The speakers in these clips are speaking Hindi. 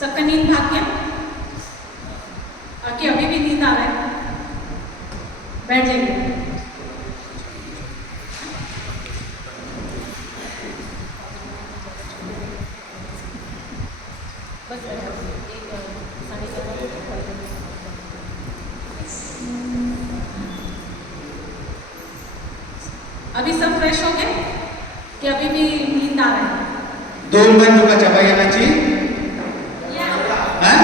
सबका नींद भाग गया? कि अभी भी नींद आ रहा है? बैठ जाइए। अभी सब फ्रेश हो गए कि अभी भी नींद आ रहा है? Doon ba juga cabayan aci? Hah?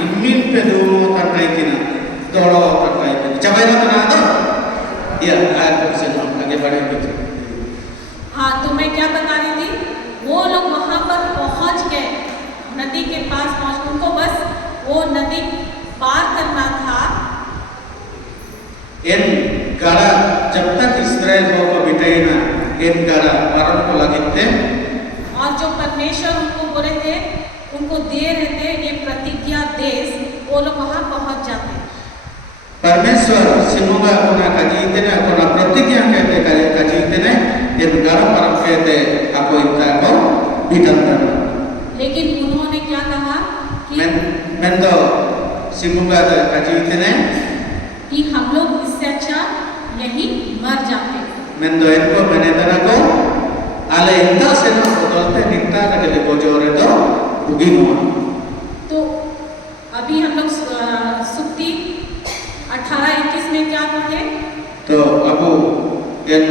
Imin pedu tanai kina, doro tanai kina. Cabayan apa nado? Iya, ada bisa आगे बढ़े कुछ। हाँ, तो मैं क्या बता रही थी? वो लोग वहाँ पर पहुँच गए, नदी के पास पहुँच, उनको बस वो नदी पार करना था। इन गाड़ा जब तक इस्राएल हो को बिठाई ना, इन गाड़ा पारन को लगे थे। और जो परमेश्वर उनको बोले थे, उनको दे रहे थे ये प्रतिज्ञा देश, वो लोग वहाँ पहुँच जाते। परमेश्वर सिमुगा अपना काजीते ने अपना प्रतिज्ञा कहते काजीते ने इन गाड़ा पारन कहते आपको इतना को बिठाना। लेकिन उन्होंने क्या कहा कि मैं तो सिमुगा काजीते ने कि हम लोग इससे अच्छा यहीं मर जाते। मैं तो इनको मैंने तना को आले इंदा से ना बदलते निकटा का जले बोझोरे तो उगी हुआ। तो अभी हम लोग सुक्ति 18-21 में क्या पढ़े? तो अबू इन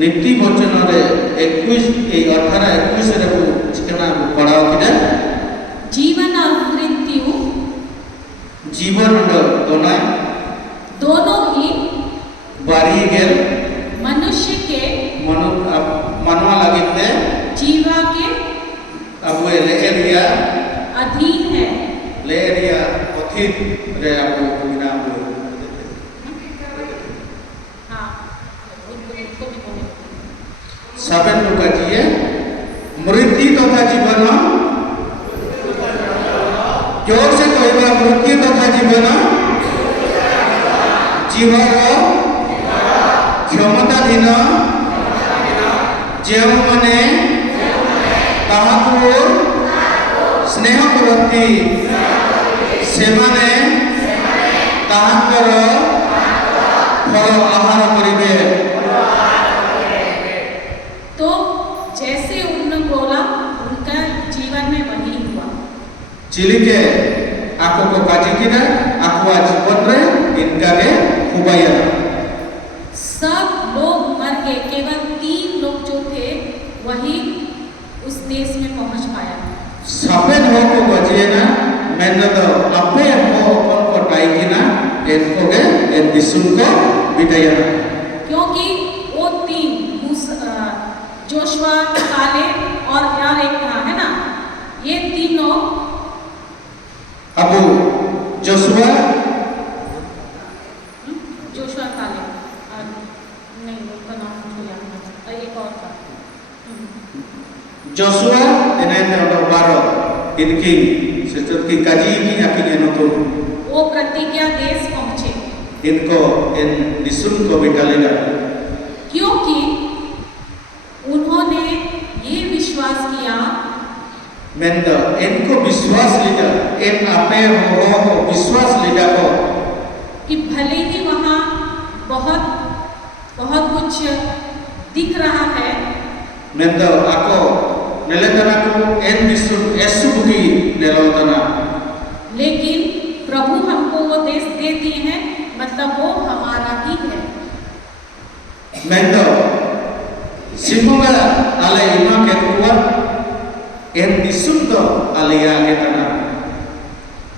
नित्य भोजन वाले 18-21 रे वो चिकना पढ़ाओ किधर? जीवन और मृत्यु, जीवन दोनों ही बारी गेल मनुष्य के मनवा लगे थे जीवा के अब वो ले लिया अधीन है। ले लिया अधीन रे आपको बिना वो हाँ, उनको भी बोले। साबन लोग का जी है मृत्यु तथा जीवन क्यों से कोई बार मृत्यु तथा जीवन जीवन क्षमता धीन जेव मने ताहाको स्नेह करती से माने ताहाकर फल आहार करिबे। तो जैसे उन्होंने बोला उनका जीवन में वही हुआ। चिलिके आपको को काजी किना आपको जीवन रे इनका के खुबाया सब लोग मर गए, केवल 3 लोग जो थे वही उस देश में पहुंच पाया। सापेन हो को बजिए ना मैंने तो अपे हो कौन को टाई किना इनको के इन दिसुन को बिठाया ना क्योंकि वो 3 जोशुआ, कालेब और यार एक था है ना, ये तीनों अबू जोशुआ कालेब नहीं उनका नाम मुझे याद नहीं, एक और था जोशुआ इन्हें तो बारो इनकी सिस्टर की काजी की आखिर ये तो वो प्रतिज्ञा देश पहुंचे। इनको इन दिसुन को बिठालेगा क्योंकि उन्होंने ये विश्वास किया मैंने इनको विश्वास लिया इन आपे हो विश्वास लिया को कि भले ही वहाँ बहुत बहुत कुछ दिख रहा है, मैंने आपको नेलेतना को इन दिसुन ऐसु बुकी नेलोतना लेकिन प्रभु हमको वो देश दे दिए हैं, मतलब वो हमारा ही है। मैंने सिमुगा आले इमा के कुआ इन दिसुन तो आलिया के तना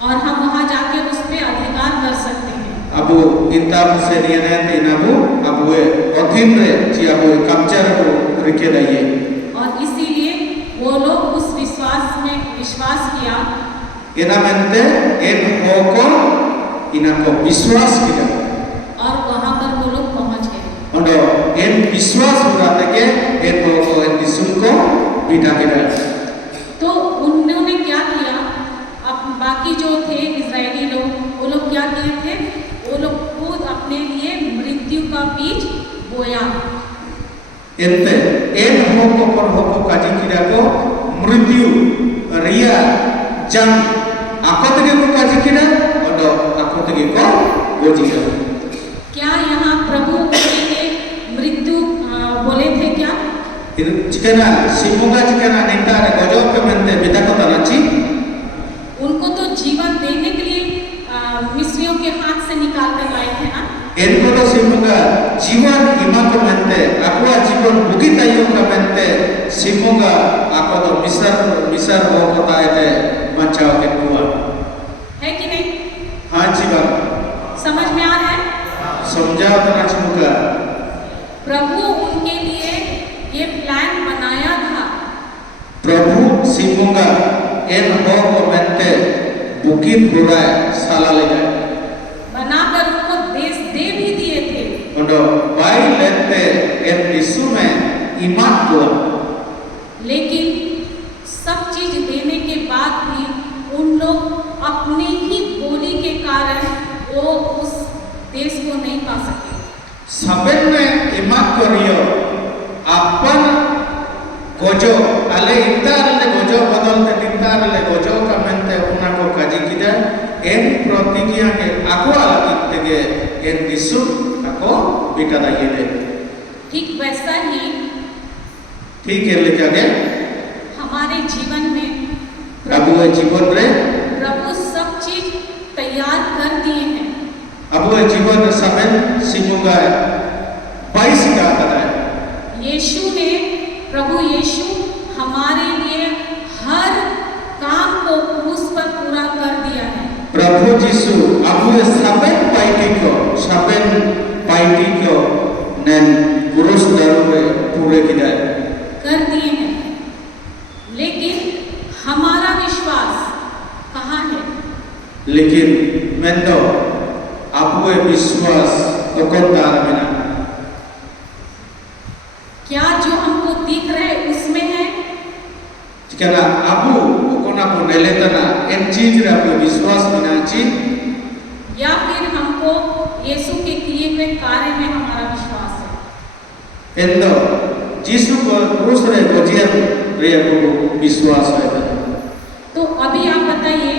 और हम वहाँ जाके उस पे अधिकार कर सकते हैं। अबू इंता से दिया ने इनाबू अबू अधीन रे जी अबू कब्जा को रिके दाइए और इसीलिए वो लोग उस विश्वास में विश्वास किया। इना मनते इन हो को इना को विश्वास किया और वहाँ पर वो लोग पहुँच गए। और इन विश्वास बुराते के इन हो को इन दिसुन को बिठा के डाल तो उन्होंने क्या किया? अब बाकी जो थे इजरायली लोग, वो लोग क्या किए थे? वो लोग खुद अपने लिए मृत्यु का बीज बोया। इनते इन हो को पर हो को काजी किया को मृत्यु रिया jam ako tege ko kaji kida odo ako tege ko goji kida. क्या यहाँ प्रभु उनके लिए मृत्यु बोले थे क्या? Jika simunga jika nita ada gojo ke mente bita kota naci. उनको तो जीवन देने के लिए मिस्रियों के हाथ से निकाल कर लाए थे ना? इनको तो simunga जीवन इमा को mente aku जीवन buki tayo ke mente simunga aku तो misar हो kota itu macam ke kuat. है कि नहीं? हाँ जीवन. समझ में आ रहा है? समझाओ तो नाच मुका. प्रभु उनके लिए ये प्लान बनाया था. प्रभु सिमुंगा इन हो को mente bukit burai salah lega. बनाकर उनको देश दे भी दिए थे. Ondo bayi lente en isu में iman kuat. लेकिन सब चीज देने के बाद भी उन लोग अपने ही बोली के कारण वो उस देश को नहीं पा सके. Saben में iman korio अपन gojo ale intar le gojo badal te intar le gojo ka mente una ko kaji kida en protigia ke aku ala tege en isu ako bikada yede. ठीक वैसा ही ठीक है लेके आगे हमारे जीवन में प्रभु के जीवन रे प्रभु सब चीज तैयार कर दिए हैं. अब वो जीवन सबन सिमुंगा बाईस का आता है. यीशु ने प्रभु यीशु हमारे लिए हर काम को क्रूस पर पूरा कर दिया है. प्रभु यीशु अब वो सबन पाइटी को नन क्रूस दरवे पूरे किया कर दिए हैं. लेकिन हमारा विश्वास कहाँ है? लेकिन मैं तो अब वो विश्वास तो कौन बिना क्या जो हमको दिख रहे उसमें है? क्या अबू कोना को नेलेतना इन चीज रे अब विश्वास बिना चीज या फिर हमको यीशु के किए हुए कार्य में हमारा विश्वास है? एंदो यीशु को क्रूस रे गोजियन रे को विश्वास है. तो अभी आप बताइए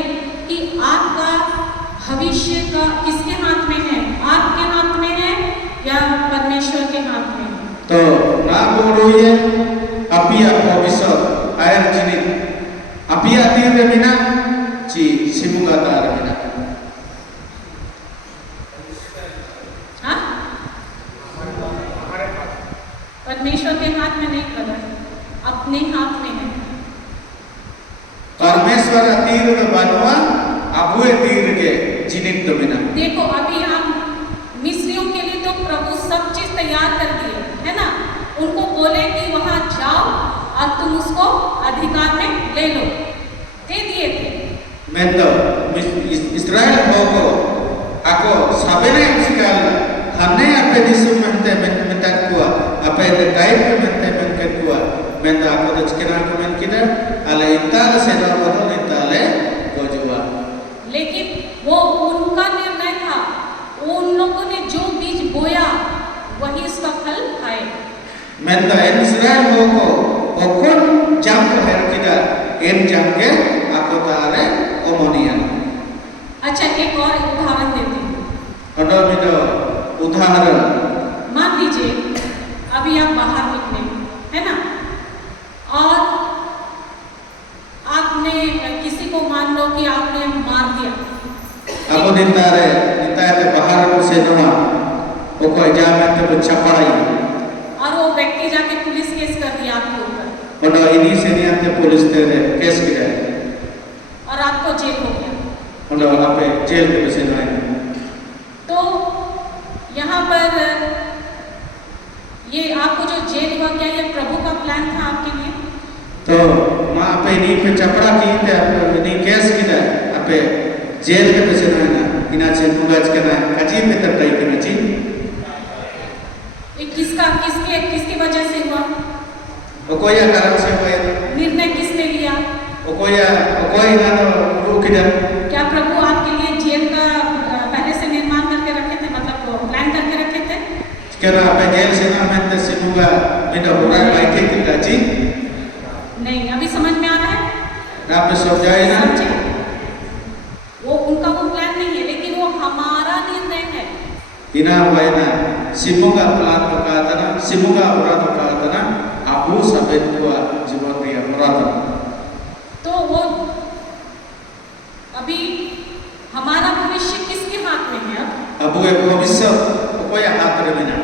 कि आपका भविष्य का किसके हाथ में है? आपके हाथ में है या परमेश्वर के हाथ में है? तो ना बोलो ये अपिया भविष्य आयर जिनित अपिया तीर रे बिना ची सिमुगा तार बिना. हाँ? परमेश्वर के हाथ में नहीं पड़ा, अपने हाथ में है. परमेश्वर तीर के बनवा अबुए तीर के जिनित तो बिना. देखो अभी हम मिस्रियों के लिए तो प्रभु सब चीज तैयार कर दिए है ना. उनको बोले कि वहां जाओ और तुम उसको अधिकार में ले लो, दे दिए थे. मैं तो इस्राएल को ako sabe na yung sikal hane ape disu mente mentak kuwa ape de type mente mentak kuwa menta ako to chikena ko men kida ale itala sena bodo itale gojua. लेकिन वो उनका निर्णय था. उन लोगों ने जो बीज बोया वही उसका फल खाए. menta Israel ko okon jam ko her kida en jam ke ako tare omonia. अच्छा एक और उदाहरण देते हैं. Odo mido उदाहरण मान लीजिए अभी आप बाहर निकले है ना, और आपने किसी को मान लो कि आपने मार दिया. ako nitare bahar ko se doa oko jaman te chapai और वो व्यक्ति जाके पुलिस केस कर दिया आपके ऊपर odo ini se ni ante police te case किया और आपको जेल हो गया. odo ape जेल के से ना. तो यहाँ पर ये आपको जो जेल हुआ, क्या ये प्रभु का प्लान था आपके लिए? तो मां ape ini pe chapra ki te ini case किया ape जेल के से ना ina se mugaj kana kaji pe tartai kana chi. ये किसकी वजह से हुआ? okoya कारण से हुआ निर्णय किसने लिया? okoya na ru kida. क्या प्रभु आपके लिए जेल का पहले से निर्माण करके रखे थे, मतलब प्लान करके रखे थे? Kira ape jail se na mente simuga mina burai baike kita chi. नहीं. अभी समझ में आ रहा है? Ape समझाए ना समझे? ina waina simunga pelan katana simunga urat katana abu sabet tua जीवन रिया मराता तो वो अभी हमारा भविष्य किसके हाथ में है? अब वो भविष्य कोई हाथ में नहीं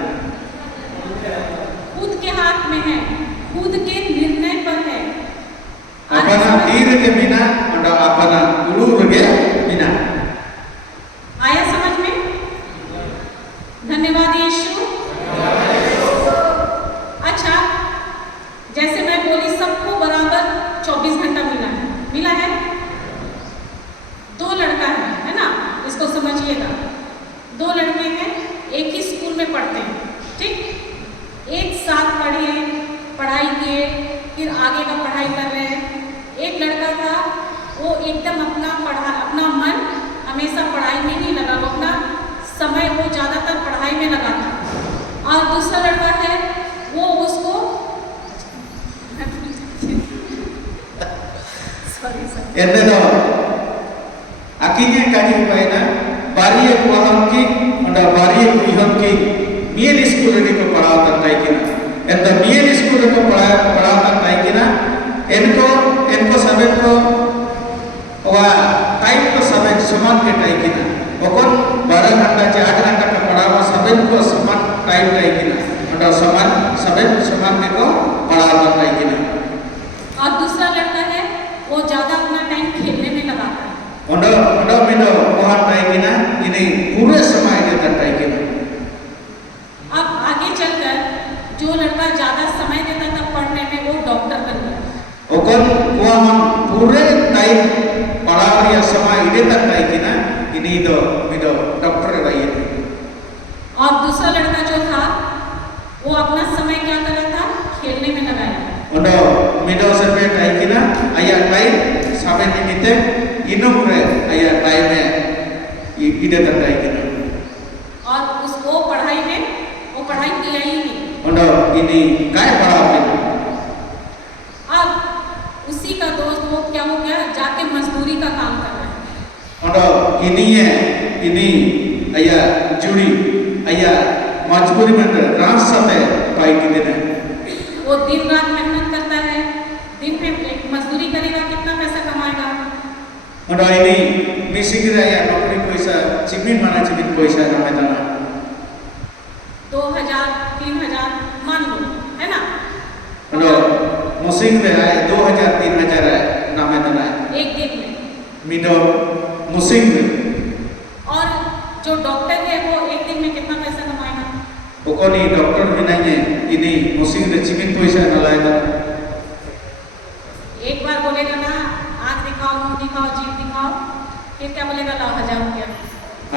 खुद के हाथ में है, खुद के निर्णय पर है। अपना तीर के बिना और अपना उलूर के बिना आया समझ में? धन्यवाद यीशु। अच्छा, जैसे मैं बोली सबको बराबर 24 घंटा मिला है। 2 लड़का है ना, इसको समझिएगा। 2 लड़के हैं, एक ही स्कूल में पढ़ते हैं, ठीक? एक साथ पढ़े, पढ़ाई किए, फिर आगे का पढ़ाई कर रहे हैं। एक लड़का था, वो एकदम अपना मन हमेशा पढ़ाई में ही लगा, वो अपना समय वो ज़्यादातर पढ़ाई में लगा था। और दूसरा लड़का है, वो उसको Ende do, akhirnya kaji upaina, bariye kuaham ki, anda bariye kuiham ki, miel school ini ko पढ़ाता था कि ना, enda miel school को पढ़ाता था कि ना, इनको सबे को वह टाइम को सबे समान के टाइम कि ना, ओकन 12 घंटा से 8 घंटा का पढ़ावा सबे को समान टाइम टाइम कि ना, anda समान सबे समान के को पढ़ाता था कि ना। और दूसरा लड़का है, वो ज़्यादा अपना टाइम खेलने में लगाता है। उन्होंने मिलो बहुत टाइम की ना, इन्हें पूरे समय देता टाइम की ना। अब आगे चलकर जो लड़का ज़्यादा समय देता था पढ़ने में, वो डॉक्टर बन गया। ओकन वो हम पूरे टाइम पढ़ाने या समय देता टाइम की ना, इन्हीं दो मिलो डॉक्टर रही है। और दूसरा लड़का जो था, वो अपना समय क्या कर रहा था? खेलने में लगाया। उन्होंने मिलो से पे टाइम की ना, आया टाइम समय निमित्ते इन्होंने आया टाइम में इधर तक टाइम की ना। और उसको पढ़ाई में वो पढ़ाई किया ही नहीं। उन्होंने इन्हीं काय पढ़ाते हैं। अब उसी का दोस्त वो क्या हो गया? जाके मजदूरी का काम कर रहा है। उन्होंने इन्हीं आया जुड़ी आया मजबूरी में रास्ता में पाई की देना। वो दिन रात मेहनत करता है, दिन में एक मजदूरी करेगा, कितना पैसा कमाएगा? उन्होंने इन्हीं मिसिंग रहा नौकरी पैसा चिमिन पैसा ना है ना 2000 3000 मान लो, है ना? उन्होंने मिसिंग रहा 2000 3000 है ना है ना एक दिन में मिडो मिसिंग और जो डॉक्टर है वो एक दिन में कितना पैसा कमाएगा? वो कोनी डॉक्टर भी नहीं है इन्हीं मिसिंग रे चिमिन पैसा ना लाएगा। एक बार बोलेगा ना आँख दिखाओ, मुंह दिखाओ, जीभ दिखाओ, फिर क्या बोलेगा? लाओ 1000 रुपया।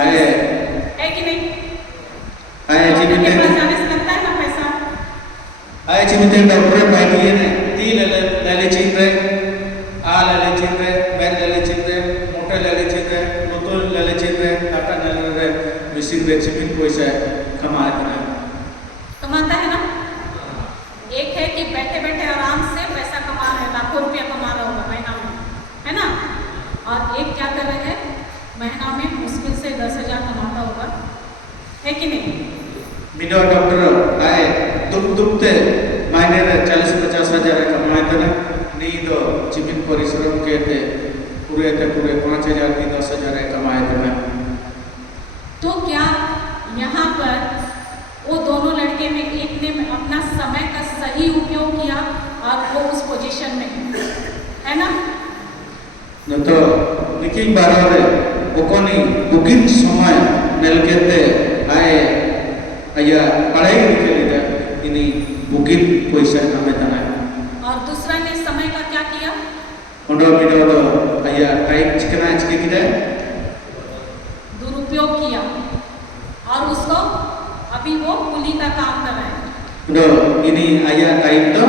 आए है कि नहीं? आए डॉक्टर के पास जाने से लगता है ना पैसा। आए चिमिन डॉक्टर बैठी है ने ती ले चिंते आ ले चिंते बैग ले चिंते मोटे ले चिंते नोटल ले चिंते टाटा ले मिसिंग रे चिमिन पैसा कमाता है ना? एक है कि बैठे बैठे आराम से पैसा कमा रहे हैं, लाखों रुपया कमा रहा होगा महीना में, है ना? और एक क्या कर रहे हैं? महीना में मुश्किल से 10,000 कमाता होगा, है कि नहीं? मिडो डॉक्टर आए दुखते महीने में 40-50 हजार कमाए थे ना, नहीं तो चिमिन परिश्रम के थे पूरे 5,000 की 10,000 कमाए थे ना। तो क्या यहाँ पर वो दोनों लड़के में एक ने अपना समय का सही उपयोग किया और वो उस पोजीशन में है ना? न तो लेकिन बारे वो कोनी बुकिंग समय नेलकेते आए आया पढ़ाई के लिए इन्हीं बुकिंग पैसा कमे तना। और दूसरा ने समय का क्या किया? उन्होंने आया टाइम चिकना चिके दुरुपयोग किया और उसको अभी वो कुली का काम कर रहा है। ini ayah kain to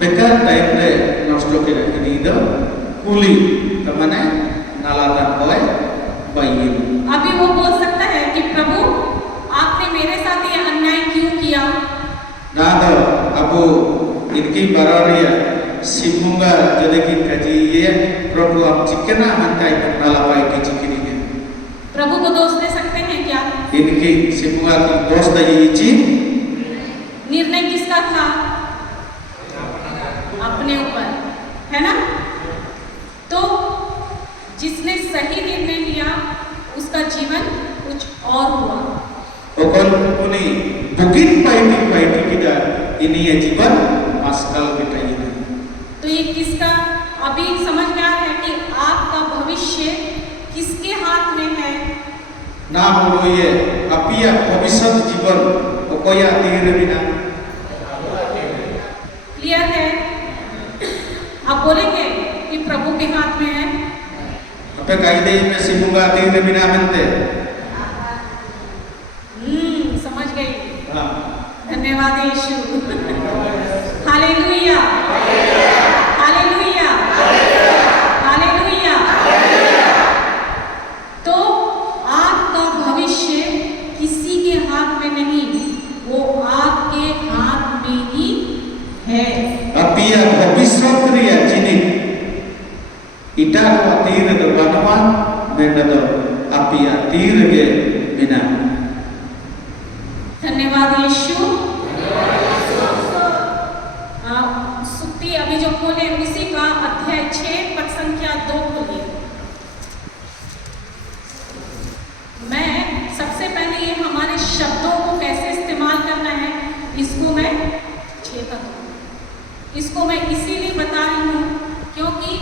bekan kain le nosto kira ini do kuli kemana nalatan boy bayi. अभी वो बोल सकता है कि प्रभु आपने मेरे साथ ये अन्याय क्यों किया? ना तो अबू इनकी बरारिया सिमुंगा जदे की kaji ये प्रभु आप चिकना हंताई नाला बाई की चिकनी है। प्रभु को दोष दे सकते हैं क्या? इनकी सिमुआ की दोस्त ये निर्णय किसका था? अपने ऊपर, है ना? तो जिसने सही निर्णय लिया उसका जीवन कुछ और हुआ। ओकन उनी बुकिन पाइटी किदा इनी ये जीवन आजकल बिताई है। तो ये किसका अभी समझ में आ रहा है कि आपका भविष्य किसके हाथ में है? ना बोलो ये अपिया भविष्य जीवन ओकोया तीर बिना क्लियर है? आप बोलेंगे कि प्रभु के हाथ में है? अपे कायदे में सिमुगा तीर बिना बनते। समझ गई। हाँ। धन्यवाद यीशु। हालेलुया, हालेलुया, हालेलुया। तो आपका भविष्य किसी के हाथ में नहीं, वो आपके हाथ में ही है। अपिया भविष्य क्रिया जिनी इटा को तीर दरबानवा में नदर अपिया तीर के बिना। धन्यवाद यीशु। सुक्ति अभी जो बोले उसी का अध्याय 6 पद संख्या 2 बोलिए। मैं सबसे पहले ये हमारे शब्दों को कैसे इस्तेमाल करना है इसको मैं 6 का दूँ। इसको मैं इसीलिए बता रही हूँ क्योंकि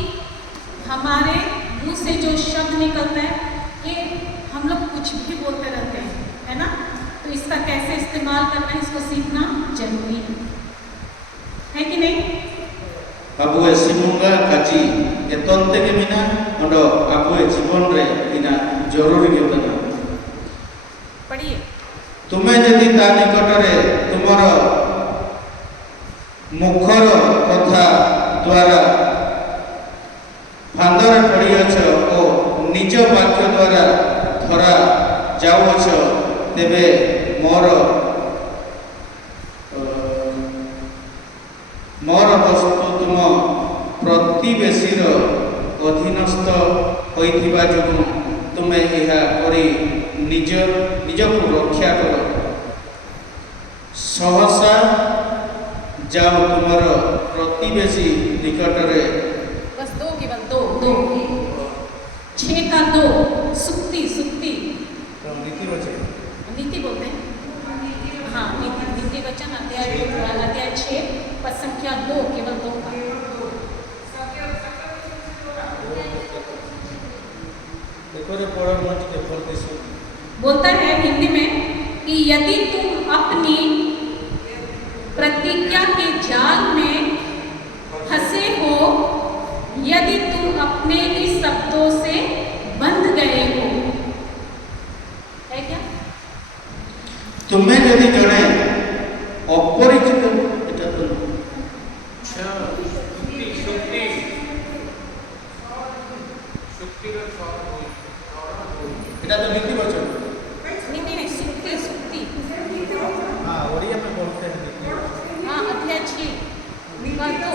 हमारे मुंह से जो शब्द निकलता है ये हम लोग कुछ भी बोलते रहते हैं, है ना? तो इसका कैसे इस्तेमाल करना है इसको सीखना जरूरी है कि नहीं? अब वो सिमुगा काजी ये तंते के बिना और अब वो जीवन रे बिना जरूरी के बना। पढ़िए। तुम्हें यदि ता निकटरे तुम्हारा मुखर कथा द्वारा फांदर पड़ियछ ओ निज वाक्य द्वारा धरा जाउछ तेबे मोर वस्तु तुम प्रतिवेशीर अधीनस्थ होइथिबा जोगु तुमे एहा करी निजको रक्षा कर। सहसा जाओ तुमर प्रतिवेशी निकटरे। बस 2 केवल 2 6 का 2 सुक्ति नीति बोलते हैं। हाँ, नीति वचन अध्याय 6 पद संख्या 2 केवल 2 का। बोलता है हिंदी में कि यदि तुम अपनी प्रतिज्ञा के जाल में फंसे हो, यदि तुम अपने ही शब्दों से बंध गए हो, है क्या? तुम्हें यदि जड़े अपरिचित এটা तो नीति वचन नीति नहीं, सुक्ति। हाँ, ओडिया में बोलते हैं। हाँ, अध्याय 6 का 2।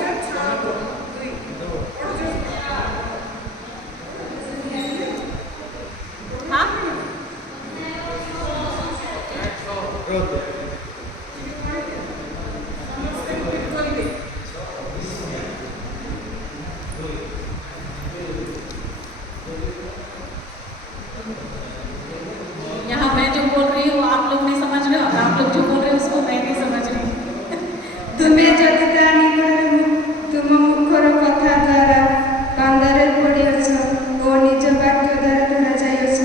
हाँ, यहाँ मैं जो बोल रही हूँ आप लोग नहीं समझ रहे और आप लोग जो बोल रहे हो उसको मैं नहीं समझ रही। तुमे जदि ता निकटरे तुम मुखर कथा द्वारा कांदरे पड़ियछ ओ निज वाक्य द्वारा धरा जाइछ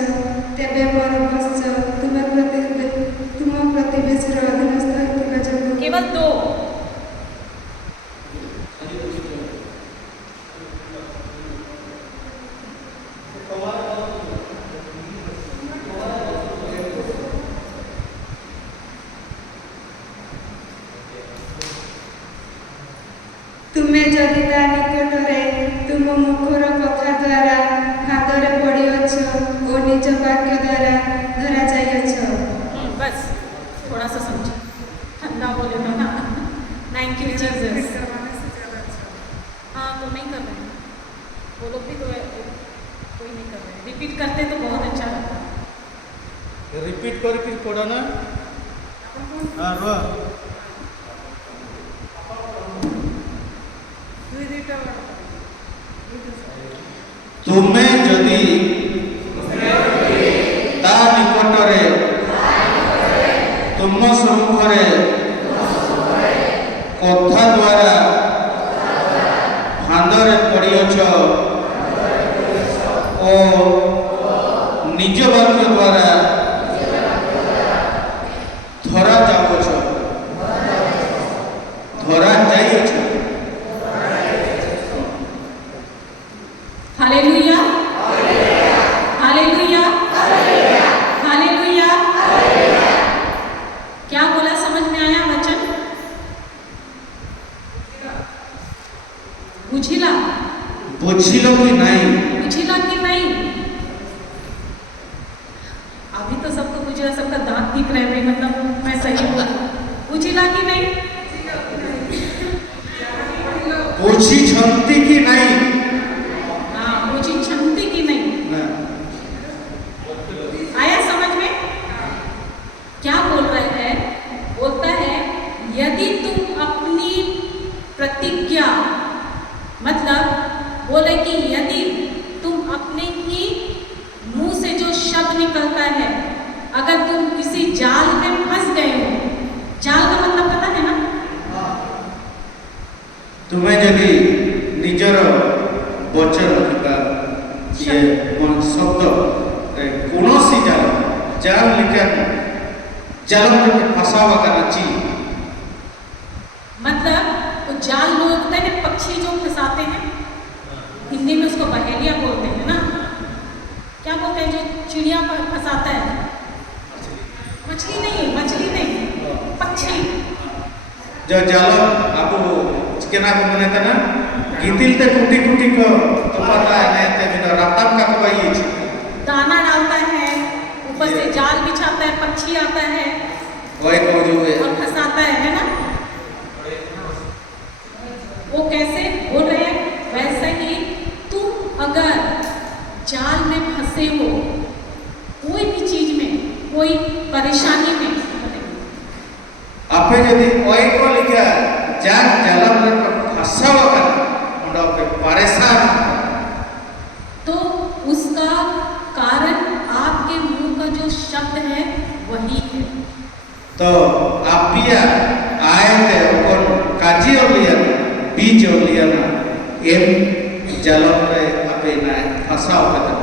तेबे मोर वस्तु तुम प्रतिवेशीर अधीनस्थ होइथिबा जोगु। केवल 2। तुमे जदि ता निकटरे तुम मुखर कथा द्वारा फांदरे पड़ियछ ओ निज वाक्य द्वारा धरा जाइछ। बस थोड़ा सा समझो, ठंडा बोले तो ना। Thank you Jesus. हाँ, तो नहीं कर रहे हैं वो लोग भी, तो कोई नहीं कर रहे हैं। रिपीट करते तो बहुत अच्छा रहता। रिपीट करके पढ़ो ना। हाँ रो तुम्हें जदि ता निकटरे तुम सम्मुखरे कथा द्वारा फांदरे पड़ियछ ओ निज वाक्य द्वारा धरा जावछ धरा जाइछ। हालेलुया हालेलुया हालेलुया। क्या बोला, समझ में आया वचन? बुझिला बुझिलो कि नहीं? बुझिला कि नहीं? अभी तो सबको बुझिला, सबका दांत दिख रहे हैं, मतलब मैं सही बोला। बुझिला कि नहीं? बुझी छंती कि नहीं? हाँ, बुझी छंती कि नहीं? आया समझ में? क्या बोल रहे हैं? बोलता है यदि तुम अपनी प्रतिज्ञा, मतलब बोले कि यदि तुम अपने ही मुंह से जो शब्द निकलता है, अगर तुम किसी जाल में फंस गए हो, जाल का मतलब पता है ना? तुम्हें यदि निजर वचन ये शब्द कौन सी जाल लेकर जाल में फंसावा करना चाहिए। मतलब वो जाल लोग होते हैं पक्षी जो फंसाते हैं, हिंदी में उसको बहेलिया बोलते हैं ना। क्या बोलते हैं जो चिड़िया फंसाता है? मछली नहीं, पक्षी। जो जाल आपको चिकना को मने तना गितिल ते कुटी कुटी को तो पता है नहीं ते बिना रातम का कबाई दाना डालता है, ऊपर से जाल बिछाता है, पक्षी आता है वही को जो है और फंसाता है ना। वो कैसे बोल रहे हैं? वैसे ही तुम अगर जाल में फंसे हो, कोई भी चीज में, कोई परेशानी में, आपे यदि ओए को लिखा जान जालम में फंसावा कर उनका पे परेशान, तो उसका कारण आपके मुंह का जो शब्द है वही है। तो आपिया आए थे उन काजी और लिया बीज और लिया ना एम जालम में आपे ना फंसावा कर।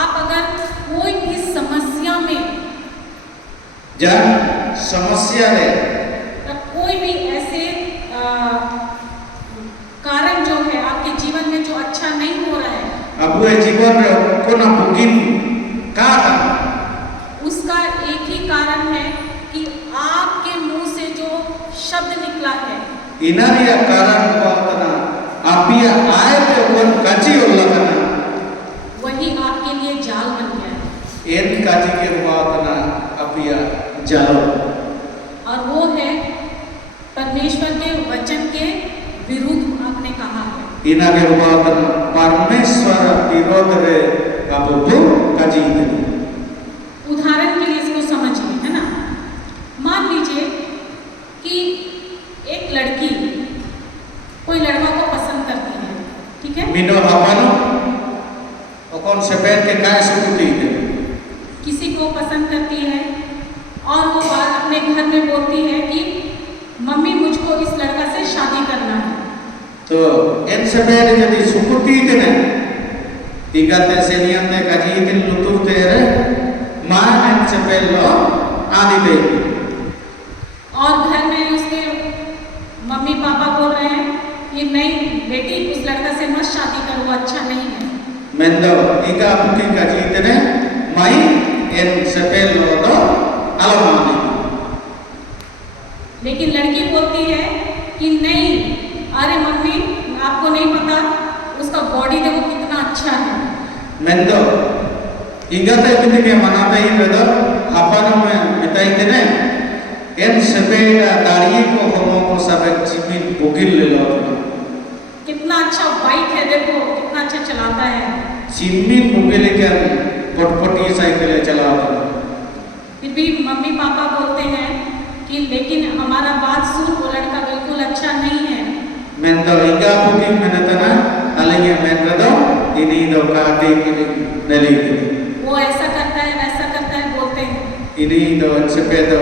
आप अगर कोई भी समस्या में, जान समस्या है, कोई भी ऐसे कारण जो है आपके जीवन में जो अच्छा नहीं हो रहा है, अब वो जीवन में को ना बुकिन का था, उसका एक ही कारण है कि आपके मुंह से जो शब्द निकला है, इनारिया कारण हुआ तना आपिया आए पे उन काजी और लगना वही आपके लिए जाल बन गया है। एन काजी के हुआ तना आपिया जाल, और वो है परमेश्वर के वचन के विरुद्ध आपने कहा है। इना के हुआ तना परमेश्वर विरोध रे बाबू काजी थे। उदाहरण के लिए इसको समझिए, है ना। मान लीजिए कि एक लड़की कोई लड़का को पसंद करती है, ठीक है? मिनो हवानो और कौन से बैठ के काय सुनती है, किसी को पसंद करती है और वो बात अपने घर में बोलती है कि मम्मी मुझको इस लड़का से शादी करना है। तो इन से बैठ यदि सुकुती थे ना तिगाते से नियम ने काजी दिन लुतुर ते रे मां इन से बैठ लो आदि दे, और घर में उसके मम्मी पापा बोल रहे हैं कि नहीं बेटी उस लड़का से मत शादी करो, वो अच्छा नहीं है। मेंदो इका पुकी काजी इतने माई इन से बैठ लो तो आलमानी। लेकिन लड़की बोलती है कि नहीं, अरे मम्मी आपको नहीं पता उसका बॉडी देखो कितना अच्छा है। मेंदो इंगाते बिती के मनाते ही बेदो हापानो में बिताई देने इन सपेटा दाढ़ी को हमों को सब जीवित बुगिल ले लो, कितना अच्छा बाइक है, देखो कितना अच्छा चलाता है। जीवित बुगिल के पटपटी साइकिल चलाता, फिर भी मम्मी पापा बोलते हैं कि लेकिन हमारा बात सुन, वो लड़का बिल्कुल अच्छा नहीं है। Mento ika puki menetana alanya menredo ini do kati neli वो ऐसा करता है वैसा करता है बोलते हैं। ini do sepedo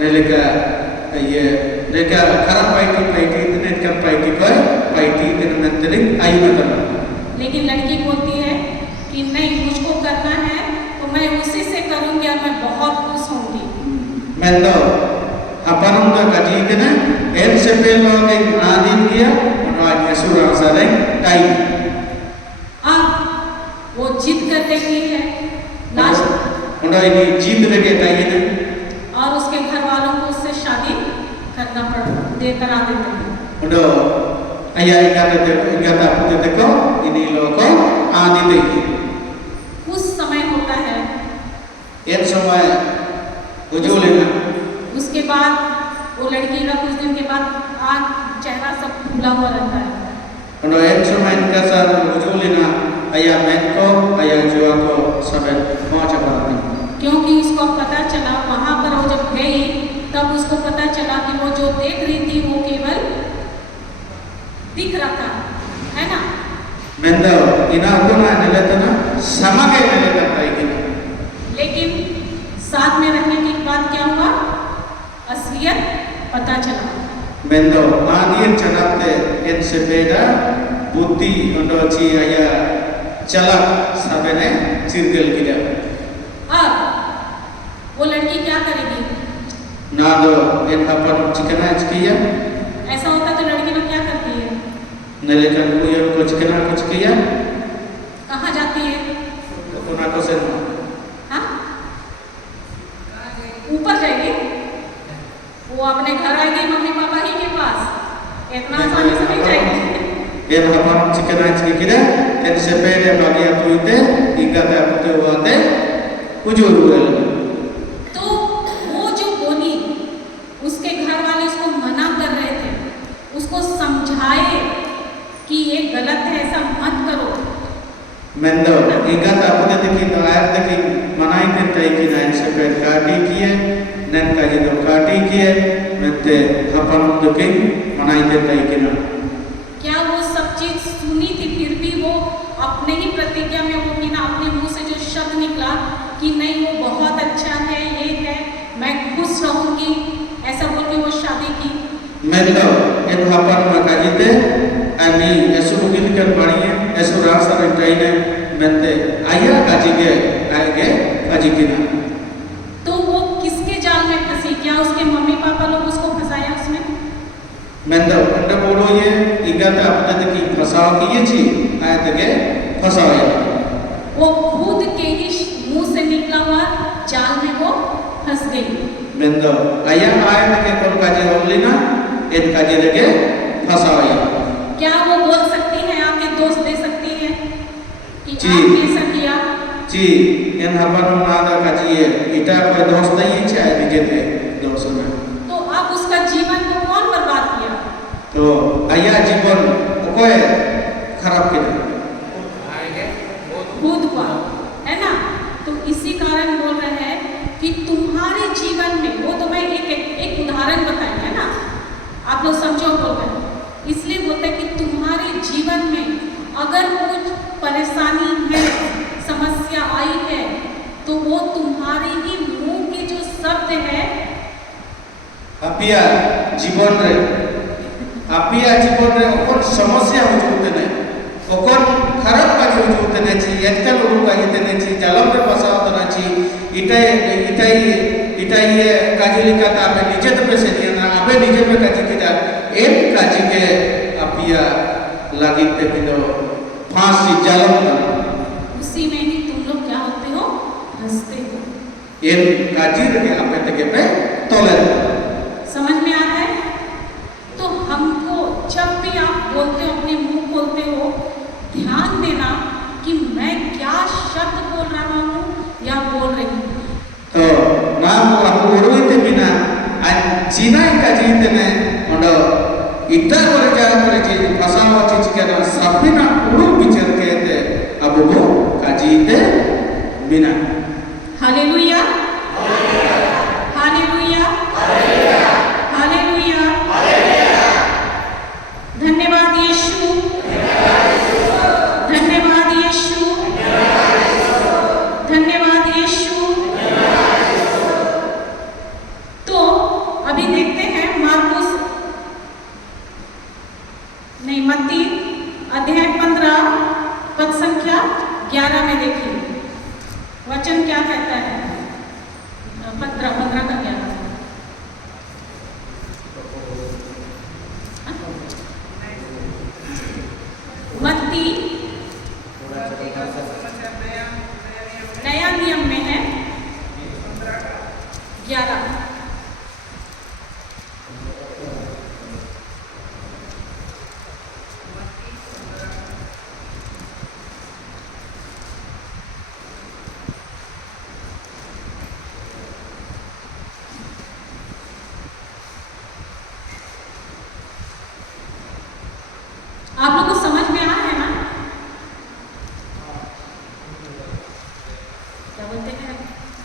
nelika ये लेका खराब पाइटी इतने कम पाइटी इतने मंतरिक आई मतलब। लेकिन लड़की बोलती है कि नहीं, मुझको करना है तो मैं उसी से करूंगी और मैं बहुत खुश होंगी। Mento apa nunda kaji kena el sepelo ke nadin dia menolak surang sareng kai अब वो जिद कर देती है लास्ट, उन्होंने ini जीत लगे kai ini और उसके घर वालों को उससे शादी करना करा देते हैं। udah ayah ikata punya teko ini loko adi deh कुछ समय होता है, एक समय उजोलेना उसके बाद वो लड़की का कुछ दिन के बाद आँख चेहरा सब फूला हुआ रहता है। udah एक समय इनका साथ उजोलेना ayah menko ayah jual ko sampai mau coba क्योंकि उसको पता चला वहाँ पर वो जब गई तब उसको पता चला कि वो जो देख रही थी वो केवल दिख रहा था, है ना। Mendo ina ukuna neletana sama के neletana ini लेकिन साथ में रहने के बाद क्या हुआ, असलियत पता चला। Mendo angin canapte en sepeda buti udah ci ayah celak sampai ne cirkel kita अब वो लड़की क्या करेगी, nado en apa cikana cikia ऐसा होता तो लड़की लोग क्या करती है, nelekan kuyon ko cikana ko cikia कहाँ जाती है, kuna ko sen हाँ ऊपर जाएगी, वो अपने घर आएगी मम्मी पापा ही के पास, इतना आसानी से नहीं जाएगी। en apa cikana cikira en sepeda bagi aku itu ikata aku wate ujur तो वो जो बोली, उसके घर वाले उसको मना कर रहे थे, उसको समझाए कि ये गलत है, ऐसा मत करो। Mendo ikata aku देखी तो आयर देखी मनाई करते कि नाइन सेपेड काटी किए नन का ये दो काटी किए मते अपन दुखे मनाई करते कि ना क्या वो सब चीज सुनी थी, फिर भी वो अपने ही प्रतिज्ञा में वो ना अपने मुंह से जो शब्द निकला कि नहीं वो बहुत अच्छा है, ये है, मैं खुश रहूंगी, ऐसा बोल के वो शादी की। Mendo itu अपन मकाजिते ani esu mungkin kan maniye esu rasa retaine mete ayah kaji ke kaji kina तो वो किसके जाल में फंसी, क्या उसके मम्मी पापा लोग उसको फंसाया उसमें? Mendo anda बोलो ये इगता अपने तकी फसाव किए छी आए तके फसाव है वो खुद के ही मुंह से निकला हुआ जाल में वो फंस गई। Mendo ayah आए तके कौन काजी होलिना एक काजी लगे फसाव है क्या वो बोल सकती है, आपके दोस्त दे सकती है कि जी। आपने ऐसा किया? जी इन अपन नादा काजी है इटा कोई दोस्त नहीं चाहे निजे थे दोस्त में तो अब उसका जीवन को कौन बर्बाद किया? तो ayah जीवन कोई खराब किया खुद हुआ, है ना। तो इसी कारण बोल रहे हैं कि तुम्हारे जीवन में, वो तो मैं एक उदाहरण बताई है ना, आप लोग समझो बोल रहे हैं, इसलिए बोलते हैं कि तुम्हारे जीवन में अगर कुछ परेशानी है, समस्या आई है, तो वो तुम्हारे ही मुंह के जो शब्द है, apia जीवन रे ओकन समस्या हो जुते ने ओकन खराब काज हो जुते ने छी एकल उरु काज ते छी जलम रे फसाव त ना छी इटाई काजली का आपे निजे तो पैसे दिया ना आपे निजे पे काज किदा एक काज के apia lagi ते बिदो फांसी जलम ना उसी में ही तुम लोग क्या होते हो, हंसते हो। ये काजी रे आपे तके पे तोले समझ में आ रहा है? तो हमको जब भी आप बोलते हो, अपने मुंह खोलते हो, ध्यान देना कि मैं क्या शब्द बोल रहा हूँ या बोल रही हूँ। तो नाम aku uruh itu bina an Cina kaji itu ne ondo ita kerja pasangan cici kena sapina uruh bicara ke itu abu kaji itu bina hallelujah. अध्याय 15 पद संख्या 11 में देखिए वचन क्या कहता है। 15 का 11 मत्ती नया नियम में है 11। आप लोग को समझ में आ रहा है ना? क्या बोलते हैं?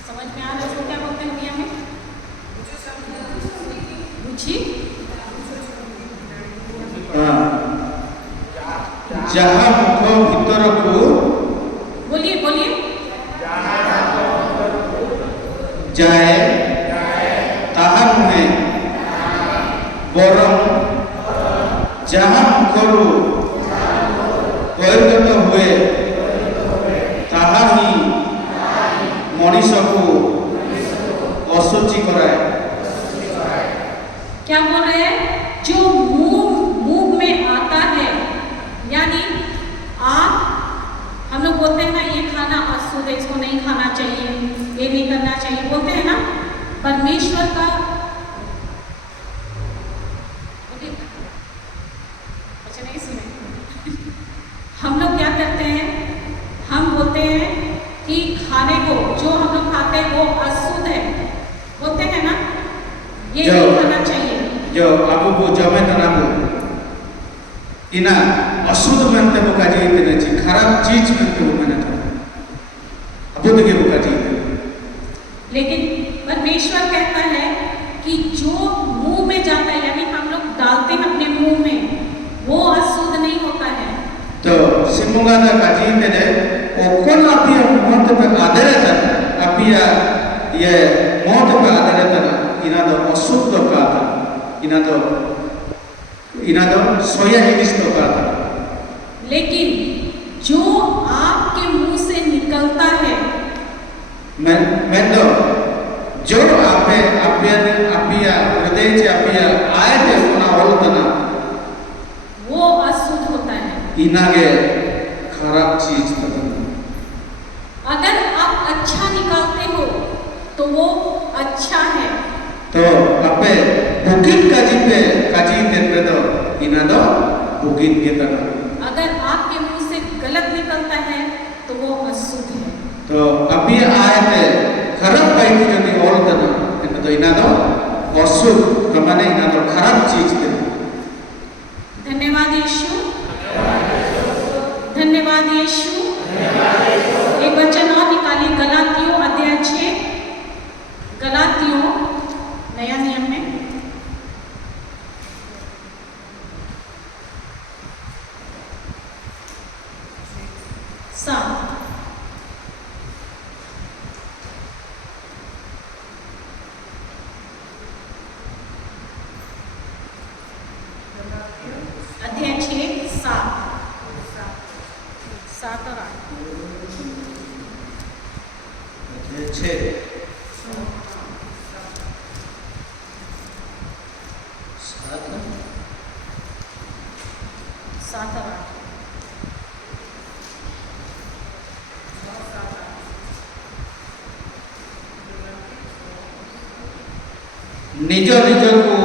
समझ में आ रहा है? उसको क्या बोलते हैं इंडिया में? रुचि। जहाँ मुख भीतर को बोलिए बोलिए जाए ताहा नुहे बरम जहाँ मुखरू बहिर्गत हुए ताहा ही मनीष को अशुचि कराए। क्या बोल रहे हैं? जो मुंह में आता है, यानी हम लोग बोलते हैं ना ये खाना अशुद्ध है, इसको नहीं खाना चाहिए, ये नहीं करना चाहिए, बोलते हैं ना। परमेश्वर का अच्छा नहीं सुने हम लोग क्या करते हैं? हम बोलते हैं कि खाने को जो हम लोग खाते हैं वो अशुद्ध है, बोलते हैं ना, ये नहीं खाना चाहिए। जो आपको जमे तनाबो इना अशुद्ध मानते वो काजी इतने ची खराब चीज मानते वो माने था अबुद्ध के वो काजी। लेकिन परमेश्वर कहता है कि जो मुंह में जाता है, यानी हम लोग डालते हैं अपने मुंह में, वो अशुद्ध नहीं होता है। तो सिमुगा ना काजी इतने ओ कौन अपिया मौत पे आदरे था अपिया ये मौत पे आदरे था इना तो अशुद्ध का था इना तो सोया जिनिस तो का था। लेकिन जो आपके मुंह से निकलता है, मैं तो जो आपे अपिया हृदय से अपिया आए थे सुना बोलता ना वो अशुद्ध होता है। इनागे खराब चीज था। अगर आप अच्छा निकालते हो तो वो अच्छा है। तो आपे बुकिन काजी ते तो इना दो बुकिन के तरह। अगर आपके मुंह से गलत निकलता है तो वो अशुद्ध है। तो अभी आए थे खराब बाइक जो नहीं और तना तो इना दो अशुद्ध तो माने इना दो खराब चीज थे। धन्यवाद यीशु, धन्यवाद यीशु। एक वचन और निकालिए, गलातियों अध्याय 6, गलातियों नया नियम में अध्याय 6, 7 और 8। सात और 8। निज निज को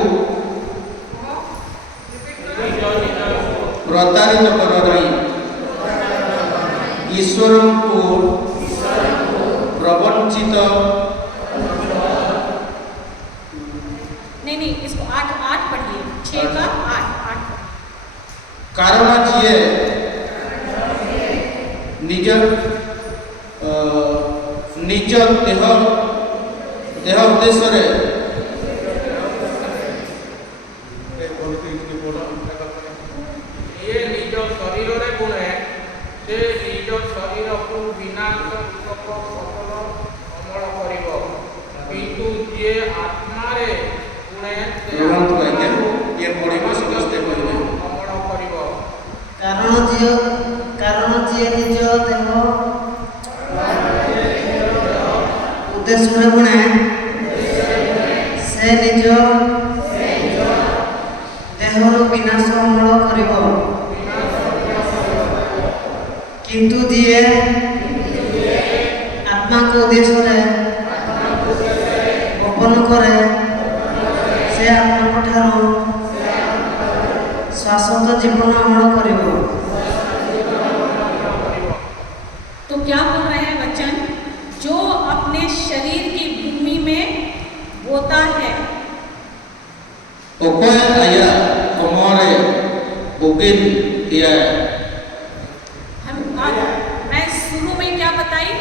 प्रतारित कर ईश्वर को प्रवंचित नहीं, इसको 8 पढ़िए, 6 का 8। कारण जिए निज निज देह उद्देश्य ये निज शरीर रे गुणे से निज शरीर को विनाश रूपक फसल अमल करिवो, किंतु जे आत्मा रे गुणे से ये पढ़िबो समझते कहबे अमल करिवो। कारण ଯିଏ ନିଜ ଦେହ ଉଦ୍ଦେଶ୍ୟରେ ବୁଣେ ସେ ନିଜ ଦେହରୁ ବିନାଶ ଅମଳ କରିବ, କିନ୍ତୁ ଯିଏ ଆତ୍ମାଙ୍କ ଉଦ୍ଦେଶ୍ୟରେ ବପନ କରେ ସେ ଆପଣଙ୍କ ଠାରୁ शाश्वत जीवन अमल करिबो। तो क्या बोल रहे हैं वचन? जो अपने शरीर की भूमि में बोता है, ओकोय आया हमारे बुगिन या मैं शुरू में क्या बताई?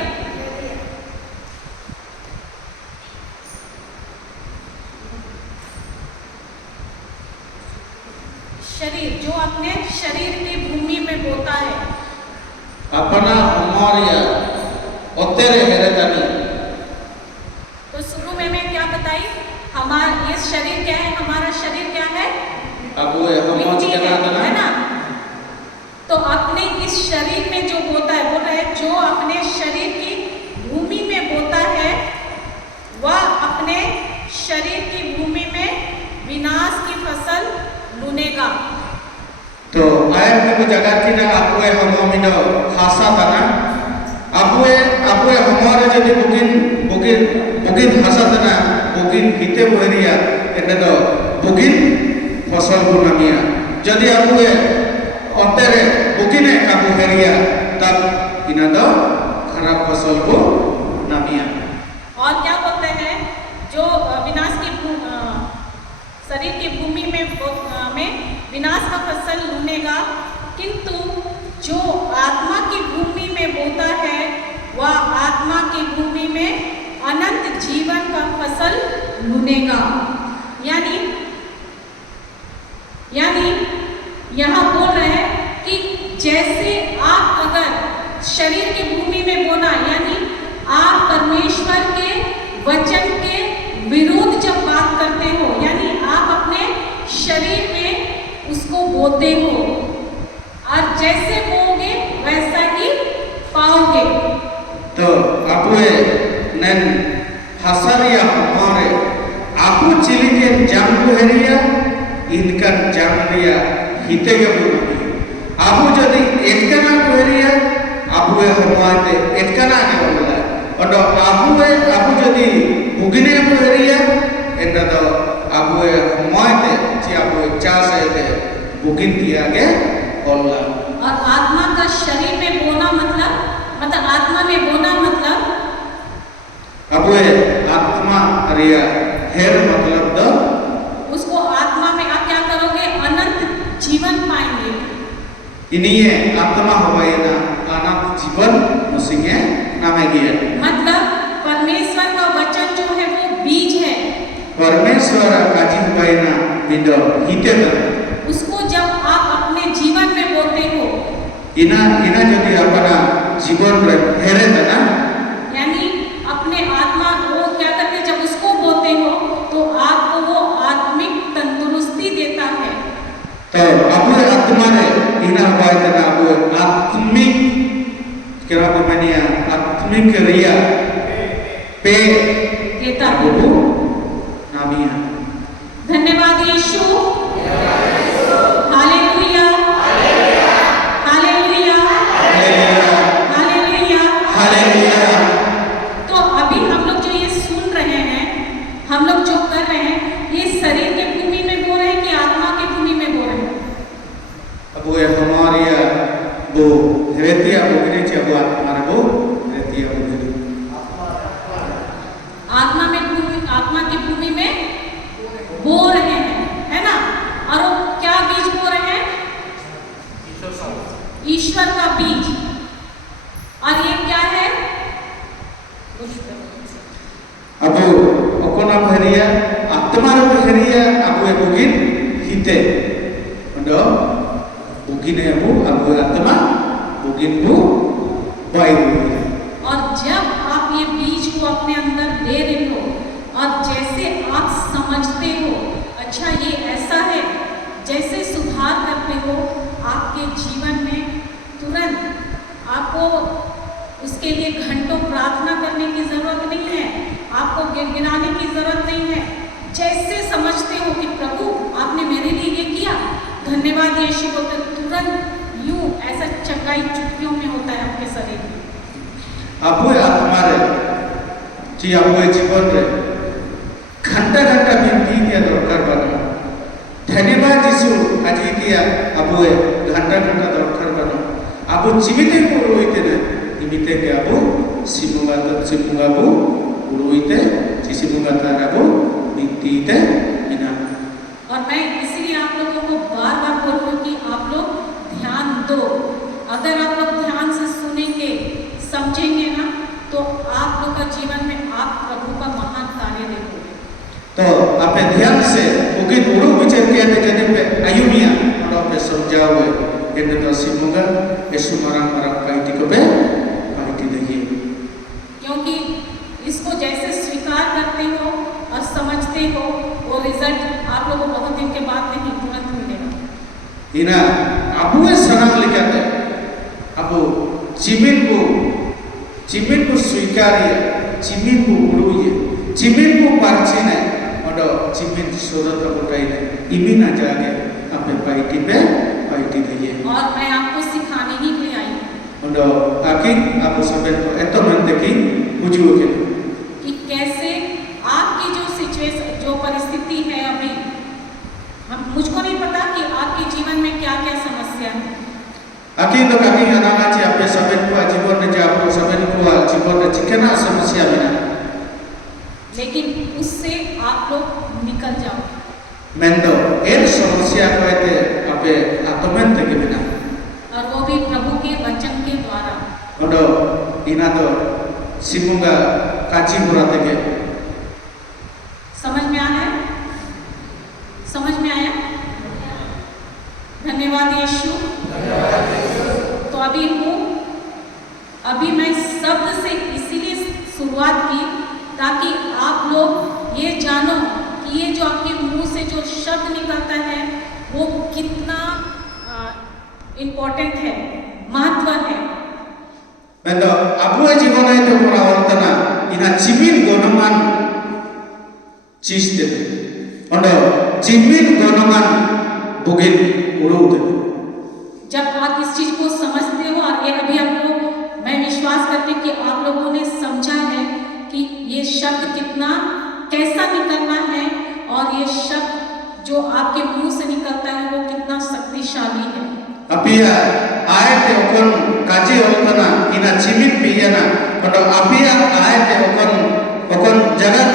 शरीर, जो अपने शरीर की भूमि में बोता है, अपना हमारिया ओतेरे हेरेदानी। तो शुरू में मैं क्या बताई? हमारा ये शरीर क्या है? हमारा शरीर क्या है? अब वो हमाज के नादना है ना? तो अपने इस शरीर में जो बोता है, बोल रहे हैं जो अपने शरीर की भूमि में बोता है वह अपने शरीर की भूमि में विनाश की फसल लुनेगा। तो आए को जगह की ना आपवे हमामिनो खासा तना आपवे हमारे जदि बुगिन खासा तना बुगिन हिते बोरिया एने तो बुगिन फसल बुनामिया जदि आपवे ओतेरे बुगिने काबू हेरिया तब इना तो खराब फसल को नामिया। और क्या बोलते हैं? जो विनाश की शरीर की भूमि में विनाश का फसल लूनेगा, किंतु जो आत्मा की भूमि में बोता है वह आत्मा की भूमि में अनंत जीवन का फसल लूनेगा। यानी यहाँ बोल रहे हैं कि जैसे आप अगर शरीर की भूमि में बोना, यानी आप परमेश्वर के वचन के विरुद्ध जब बात करते हो, यानी आप अपने शरीर में उसको बोते हो और जैसे बोओगे वैसा ही पाओगे। तो आपवे नन हसरिया हमारे आपु चिली के जामु हेरिया इनका जामरिया हिते के बुनामी आपु जदि एटकना हेरिया आपवे हमारे एटकना ने बोला और आपु जदि बुगिने हेरिया एंदा तो आपवे हमारे ची आपवे चास है बुगिन किया के बोला। और आत्मा का शरीर में बोना मतलब आत्मा में बोना मतलब आपवे आत्मा रिया हेर मतलब तो उसको आत्मा में आप क्या करोगे? अनंत जीवन पाएंगे। इन्हीं आत्मा होवाए ना अनंत जीवन मुसिंगे नामे गिया। मतलब परमेश्वर का वचन जो है वो बीज है। परमेश्वर का जीवाए ना बिंदु हिते ना उसको जब आप अपने जीवन में बोते हो, इना जदि अपना जीवन रे हेरे ना, यानी अपने आत्मा को क्या करते, जब उसको बोते हो तो आपको वो आत्मिक तंदुरुस्ती देता है। तो अपने आत्मा रे इना होवाए ना वो आत्मिक क्या मानिया आत्मिक रिया पे देता है। नामिया। धन्यवाद यीशु। हालेलुया, हालेलुया, हालेलुया, हालेलुया। तो अभी हम लोग जो ये सुन रहे हैं, हम लोग जो कर रहे हैं, ये शरीर की भूमि में बो रहे हैं कि आत्मा की भूमि में बो रहे हैं? अब वो हमारिया वो रेतिया बुगनी चे वो हमारे वो रेतिया बुगनी आत्मा की भूमि में बो रहे हैं, है ना? और वो क्या बीज बो रहे हैं? ईश्वर का बीज। और ये क्या है? अब ओकोना भरिया आत्मा रो भरिया अब वो बुगिन हिते अंदो बुगिन है वो अब आत्मा बुगिन वो बाइबल। और जब आप ये बीज को अपने अंदर ले रहे हो और जैसे आप समझते हो, अच्छा ये ऐसा है, जैसे सुधार करते हो आपके जीवन में तुरंत इसलिए घंटों प्रार्थना करने की जरूरत नहीं है, आपको गिड़गिड़ाने की जरूरत नहीं है। जैसे समझते हो कि प्रभु आपने मेरे लिए ये किया, धन्यवाद यीशु को, तो तुरंत यूं ऐसा चंगाई चुटकियों में होता है आपके शरीर में। आबुए आत्मारे जी आबुए जीवन रे घंटा घंटा बिनती दिया दरकार बना। धन्यवाद यीशु आज दिया आबुए घंटा घंटा दरकार बना। आबु जीविते को रोइते ने इमिते के आबु सिमुगा बु रोइते सिमुगा ताराबु बिनती ते इना। और मैं इसलिए आप लोगों को बार बार बोल रही हूँ कि आप लोग ध्यान दो। अगर आप लोग ध्यान से सुनेंगे, समझेंगे ना, तो आप लोग का जीवन में आप प्रभु का महान कार्य देखोगे। तो आपे ध्यान से उगिन उड़ू विचार किया थे जने पे आयुनिया और आपे समझाओ है कि तो सिमुगा यीशु मरंग पाइटी को पे पाइटी देखिए। क्योंकि इसको जैसे स्वीकार करते हो और समझते हो, वो रिजल्ट आप लोगों को बहुत दिन के बाद नहीं, तुरंत मिलेगा। इना आबुए सनाम लिखाते आबु चिमिन को स्वीकारिए, चिमिन को उड़ुए, चिमिन को पार्चिने और चिमिन सोदत उठाइने इमिना जागे आपे पाइटी पे पाइटी दइए। और मैं आपको सिखाने ही के लिए आई हूँ और आखिर आपको सबे तो एतो मन देखी बुझुओ के कि कैसे आपकी जो सिचुएशन, जो परिस्थिति है अभी, मुझको नहीं पता कि आपके जीवन में क्या क्या समस्या है। आखिर तो काकी अनाना चे आपे सबे को जीवन में जा आपको सबे को जीवन में चिकना समस्या बिना, लेकिन उससे आप लोग निकल जाओ। मेंदो एक समस्या को ऐसे आपे आत्मन तक बिना, और वो भी प्रभु के वचन के द्वारा। और इना तो सिमुगा काची बुरा तक समझ में आया? समझ में आया? धन्यवाद यीशु। तो अभी मैं शब्द से इसीलिए शुरुआत की ताकि आप लोग ये जानो कि ये जो आपके मुंह से जो शब्द निकलता है वो कितना इम्पोर्टेंट है, महत्व है। मेंदो आबुए जीवन है तो पूरा वर्तना इना चिमिन गोनमान चीज दे और चिमिन गोनमान बुगिन उड़ूते। जब आप इस चीज को समझते हो, और ये अभी आपको मैं विश्वास करती हूँ कि आप लोगों ने समझा है कि ये शब्द कितना कैसा निकलना है, और ये शब्द जो आपके मुंह से निकलता है वो कितना शक्तिशाली है। अपिया आए थे ओकन काजी होतना इना चिमिन पियना और अपिया आए थे ओकन जगह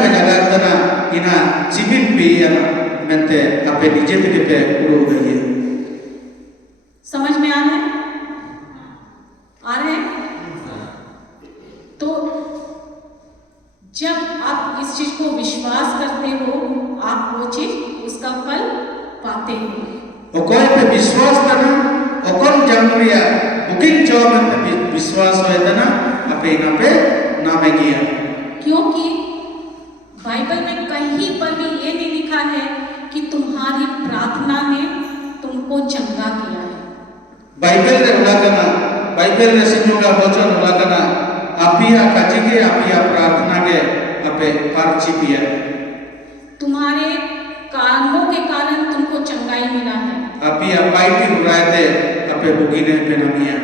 तना इना चिमिन पियना मेंते आपे नीचे तक पे उड़ो गई। समझ में आ रहा है? आ रहे हैं? तो जब आप इस चीज को विश्वास करते हो, आप वो चीज उसका फल पाते हो। ओकोय पे विश्वास करना ओकन जानरिया बुकिंग जॉब में विश्वास होए तना आपे इना पे नामे किया। क्योंकि बाइबल में कहीं पर भी ये नहीं लिखा है कि तुम्हारी प्रार्थना ने तुमको चंगा किया है। बाइबल रे उलाकना, बाइबल रे सिमुगा वचन उलाकना आपिया काजिगे आपिया प्रार्थना के आपे पार्ची पिया। तुम्हारे कर्मों के कारण तुमको चंगाई मिला है। आपिया पाइटी उड़ाते आपे बुगिने पे नमिया।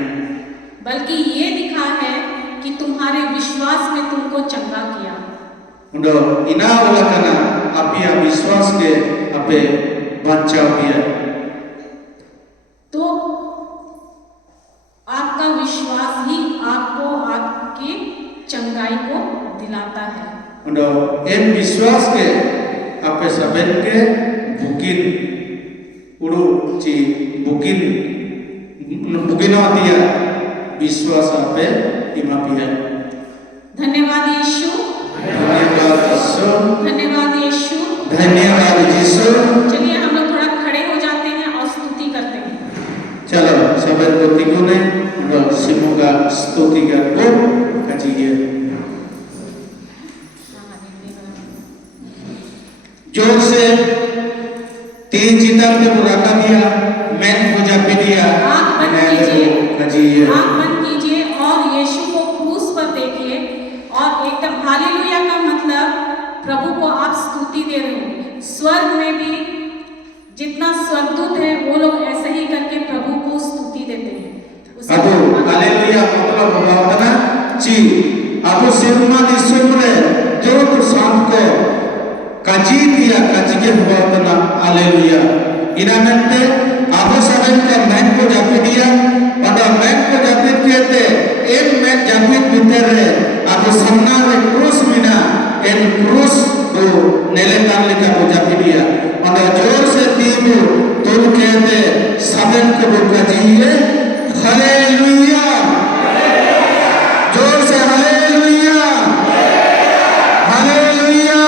बल्कि ये लिखा है कि तुम्हारे विश्वास में तुमको चंगा किया। उडो इना उलाकना आपिया विश्वास के आपे बचाव पिया। तो आपका विश्वास ही आपको आपकी चंगाई को दिलाता है। उडो इन विश्वास के आपे सबन के बुकिन उड़ू ची बुकिन बुकिना दिया विश्वास आपे इमा पिया। धन्यवाद यीशु। धन्यवाद यीशु। धन्यवाद यीशु। धन्यवाद यीशु। चलिए हम लोग थोड़ा खड़े हो जाते हैं और स्तुति करते हैं। चलो सबन को तिगुने उडो सिमुगा स्तुति करके कजिए। जोर से तीन चिता पे पूरा करिया मैं पूजा पिदिया आँख बंद कीजिए और यीशु को क्रूस पर देख भगवान ची अब सिरमा दिसुमरे जो तो सांप को काजी दिया काजी के भगवान हालेलुया इनानंते अब सबन का मैन को जापी दिया और मैन को जापी कहते एक मैन जापी भीतर है अब सामना में क्रूस मिना इन क्रूस को नेले ताले का को जापी दिया और जोर से दीबो तुम कहते सबन को बुका जीए हालेलुया जोर से हालेलुया हालेलुया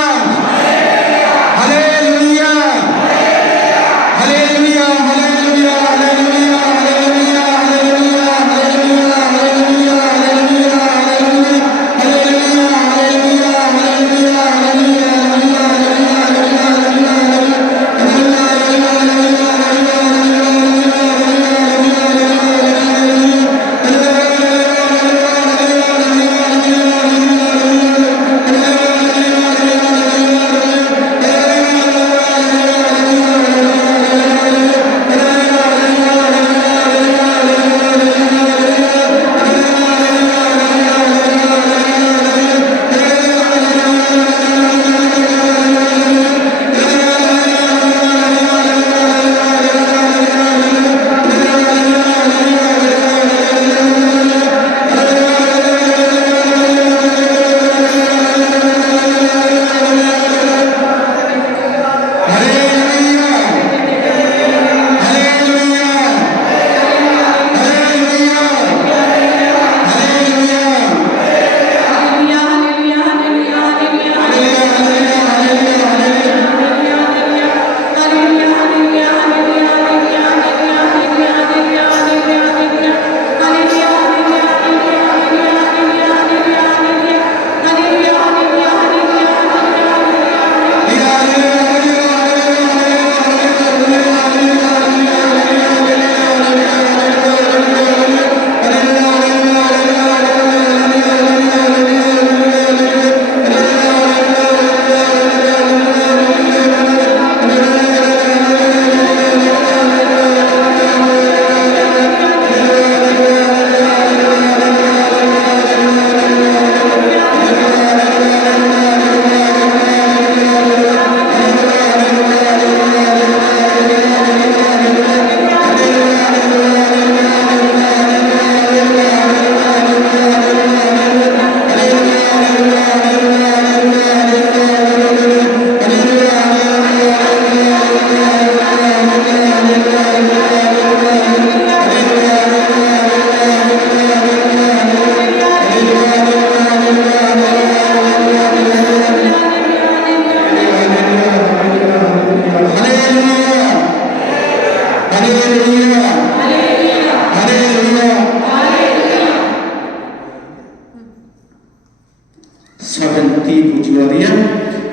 हालेलुया हालेलुया हालेलुया हालेलुया हालेलुया हालेलुया हालेलुया हालेलुया हालेलुया Sabenti bujuaria